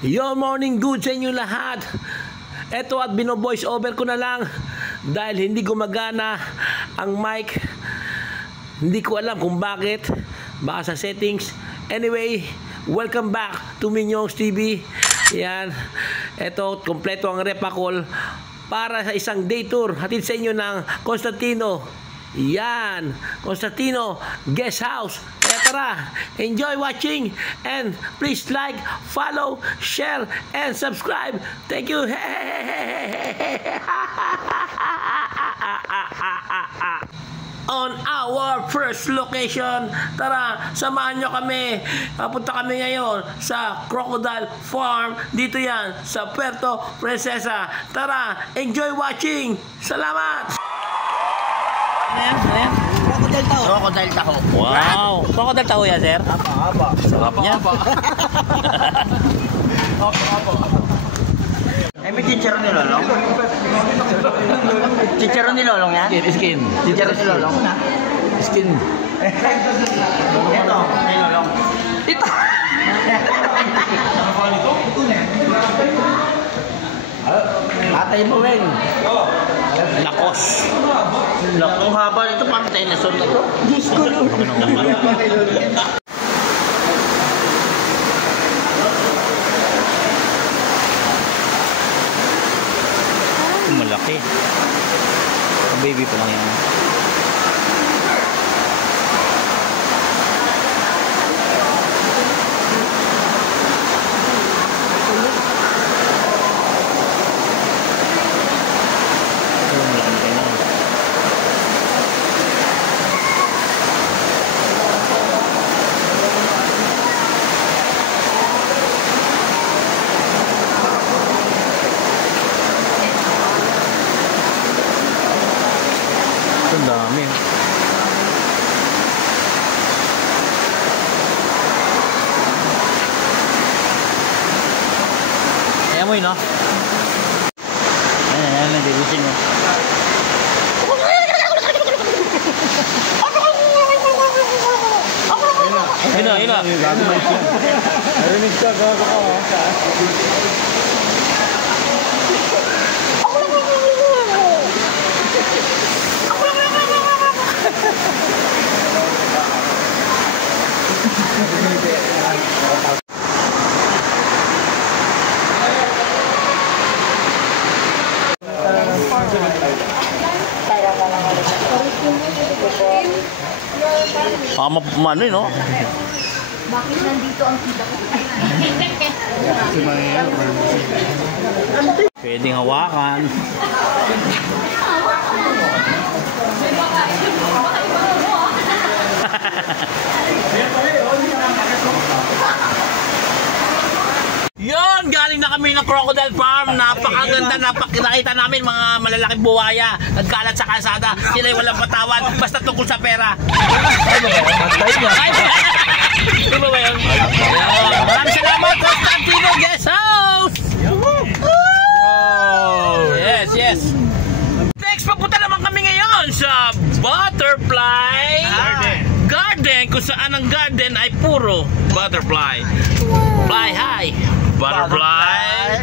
Yo, morning good sa inyo lahat. Eto at bino-voice over ko na lang dahil hindi gumagana ang mic. Hindi ko alam kung bakit. Baka sa settings. Anyway, welcome back to Minyong's TV. Yan. Eto, kompleto ang repakol para sa isang day tour. Hatid sa inyo ng Constantino. Yan. Constantino Guest House. Tara, enjoy watching and please like, follow, share, and subscribe. Thank you. On our first location, tara, samahan nyo kami. Papunta kami ngayon sa Crocodile Farm. Dito yan, sa Puerto Princesa. Tara, enjoy watching. Salamat! Ayan. Crocodile taho. Crocodile taho. Wow. Crocodile taho yan, sir? Apa. Sarap niya. Apa. May chicharon ni Lolong? Chicharon ni Lolong yan? Skin. Chicharon ni Lolong? Skin. Ito, ni Lolong. Ito. Atay mo, Weng. Lakos. Ang haba nito, parang dinosaur na ito. Diyos ko, Lord. Malaki. Baby pa lang yan. Ang dami. Kaya mo yun, no? Ayan, nagbibisin mo. Ina. Narinig ka, gago ka. Ano yun, no? Bakit nandito ang kita ko? Pwedeng hawakan. Yon, galing na kami ng Crocodile Farm. Napakaganda, nakita namin mga malalaking buwaya nagkalat sa kalsada. Sila'y walang patawan basta tungkol sa pera. Di ba ba yun? Maraming salamat, Constantino Guest House! Yes. Next, papunta naman kami ngayon sa Butterfly Garden, kung saan ang garden ay puro butterfly. Fly high, butterfly.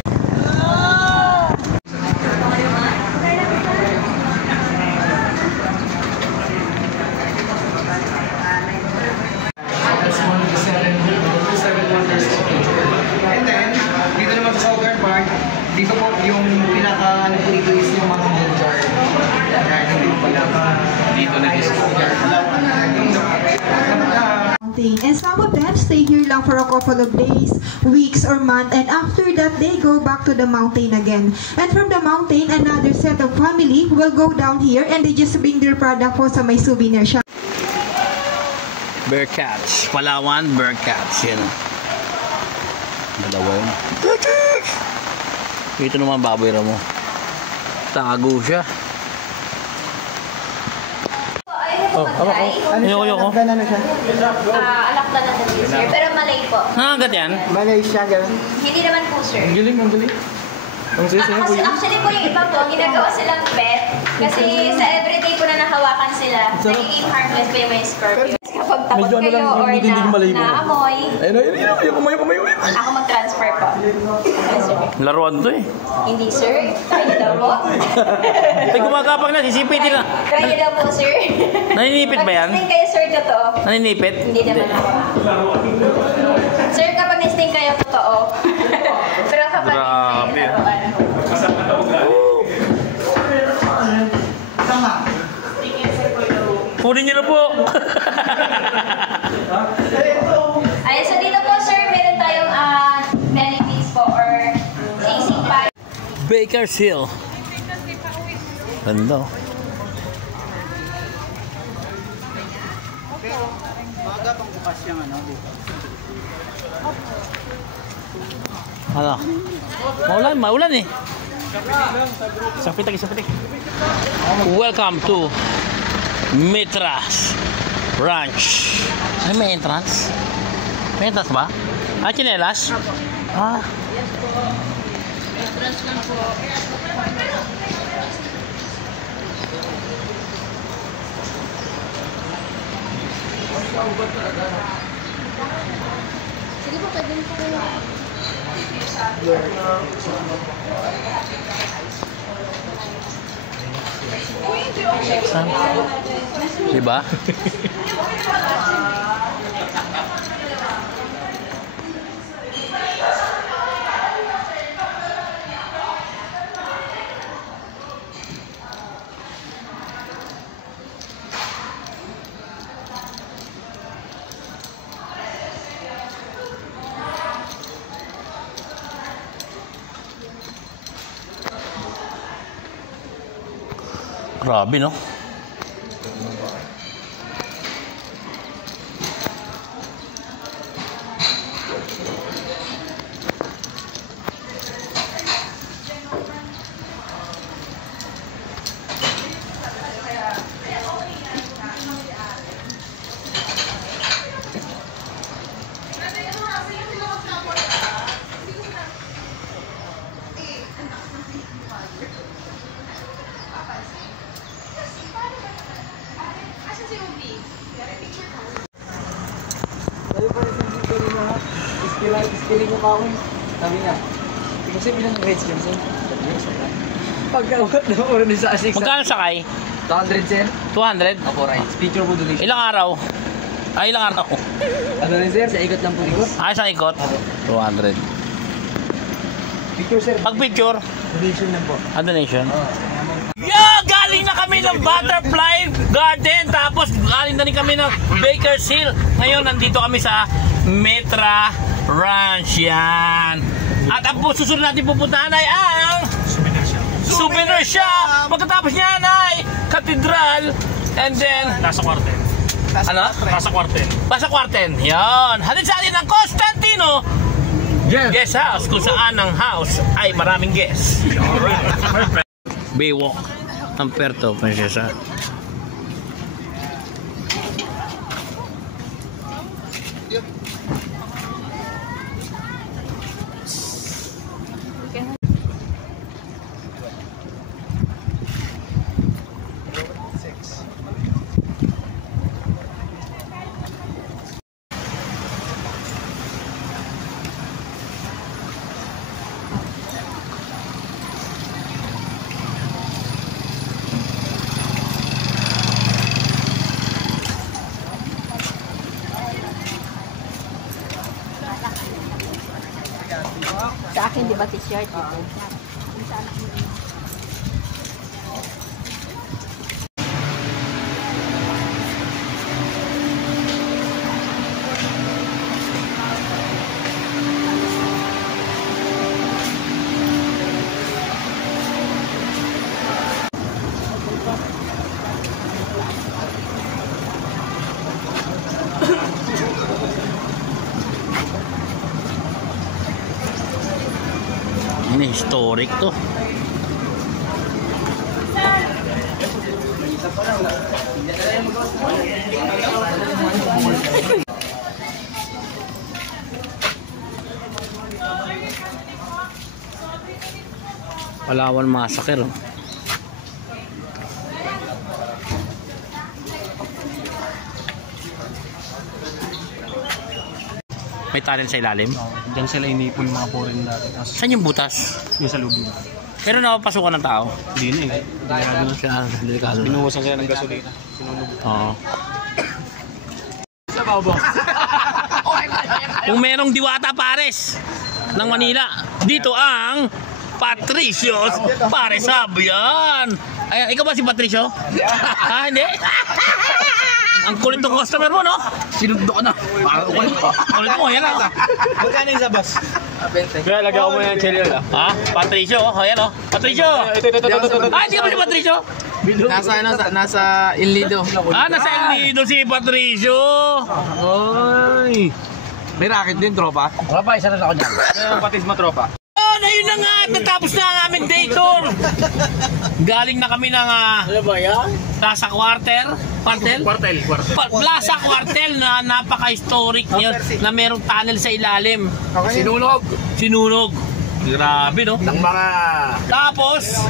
And then, dito naman sa Southern Park, dito po yung pinaka dito is yung mga major. Dito na-discover. And some of them stay here lang for a couple of days, weeks, or month, and after that they go back to the mountain again. And from the mountain, another set of family will go down here and they just bring their product po sa may souvenir shop. Bearcats, Palawan Bearcats, yan. Dalawa yun. Ito naman baboy mo. Tago siya. Ayoko. Ano siya? Alakdan na din, sir. Pero Malay po. Agad yan? Malaysia, gano'n. Hindi naman po, sir. Ang galing. Kasi actually po yung iba po, ginagawa silang pet. Kasi sa everyday po na nahawakan sila, nagiging harmless po yung may scorpion. Kapag takot kayo or naamoy, Ayun, kumayo. ako mag-transfer po. Laruan to eh. Hindi, sir. Kaya daw po. Ay, gumagapang na, sisipitin na. Kaya daw po, sir. Naninipit ba yan? Pag nesting kayo, sir, totoo. Naninipit? Hindi naman ako. Sir, kapag nesting kayo, totoo. Pero kapag Grabe. Kunin niyo na po. Ay, so dito po, sir, meron tayong benefits po or sisig pa. Baker's Hill. Ganda. Maaga pang bukas yung ano dito. Ano? Maulan eh. Sapitik. Welcome to Mitras Ranch. Ay, may entrance? May entrance ba? Ah, chinelas? Ah. Entrance lang po. Sige po, pwede po. Saan? Diba? Grabe, no? Iskiling mo kami. Sabi niya. Kasi bilang grades yun, sir. Pagkawat na oras din sa 6. Magkano sakay? 200, sir. 200? Opo, right. Picture po doon. Ilang araw? Ay, ilang araw? Ano rin, sir? Sa ikot lang po ikot. Ay, isang ikot? 200. Picture, sir. Pag picture? Donation lang po. A donation? Yeah! Galing na kami ng Butterfly Garden. Tapos galing na rin kami ng Baker's Hill. Ngayon, nandito kami sa Mitra Ranch. Yan. At ang susunod natin pupuntahan ay ang Souvenir Shop. Pagkatapos niyan ay Cathedral. And then Nasa kwarten. ano? Nasa kwarten. Basa Kwarten. Yan. Halin sa atin ang Constantino Guest House, kung saan ang house ay maraming guests. Alright. Baywalk ng Puerto Princesa. Sa akin, di ba t-shirt? Ini historic to. Palawan Massacre. Oh. May tunnel sa ilalim. Diyan sila inipon yung mga foreign dati. Tapos Saan yung butas? yung sa lubid. Pero napapasukan ng tao. Hindi na eh. Delikado na. Siya, delikado. Binuhusan kaya ng gasolina. Sinunog. Oo. Sa babo. Kung merong Diwata Pares ng Manila, dito ang Patricios Pares Hub. Yan. Ay, ikaw ba si Patricio? Ah, hindi? Ang kulit ng customer mo, no? Sinundo ko na. Kulit mo, yan ah. Magkano yung sabas? Kaya lagaw mo yan, Cheliel. Ha? Patricio, oh, yan oh. Patricio! Ah, hindi ka ba si Patricio? Nasa Ilido. Ah, nasa El Nido si Patricio. Ay. May racket din, tropa. Tropa, isa na ako dyan. Patid mo, tropa. Oh, na yun na nga. Natapos na ang aming day tour. Galing na kami ng Ano ba yan? Plaza Quartel. Quartel. Plaza Quartel na napaka-historic yun, na merong tunnel sa ilalim. Sinunog. Grabe, no? Ng mga... Tapos,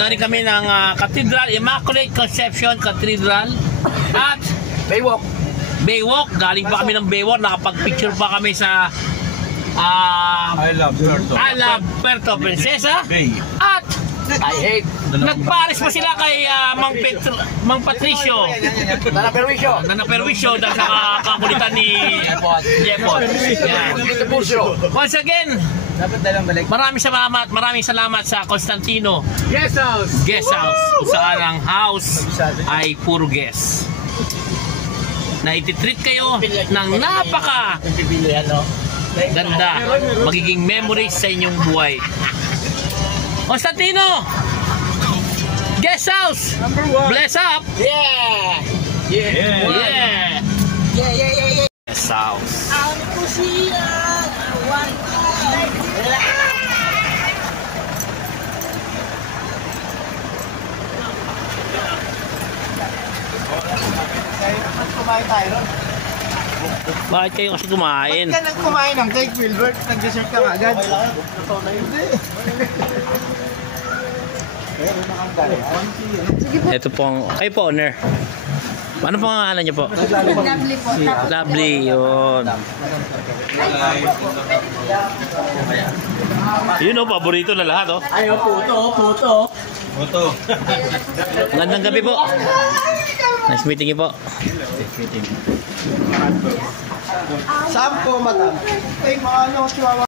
galing kami ng Cathedral, Immaculate Conception Cathedral at Baywalk. Galing pa kami ng Baywalk. Nakapag-picture pa kami sa I love Puerto Princesa. At I hate. nagpares pa sila kay Mang Patricio. Nana Perwisyo dahil sa kakulitan ni Jepot. Yan. Once again, maraming salamat sa Constantino Guest House kung saan ang house ay puro guest. Na ititreat kayo ng napaka ganda, magiging memories sa inyong buhay. Constantino Guest House, bless up. Guest House. Kumain tayo ron. Bakit kayo kasi kumain? Ka nang kumain ng cake, Wilbert. Nag-dessert ka agad. Ito pong, kayo po owner. Ano pong pangalan niyo po? Lovely po. Lovely, yun. Yun o, paborito na lahat o. Ayaw, puto. Magandang gabi po. Nice meeting you po. Sampo, madam. Ay, mga ano, chihuahua.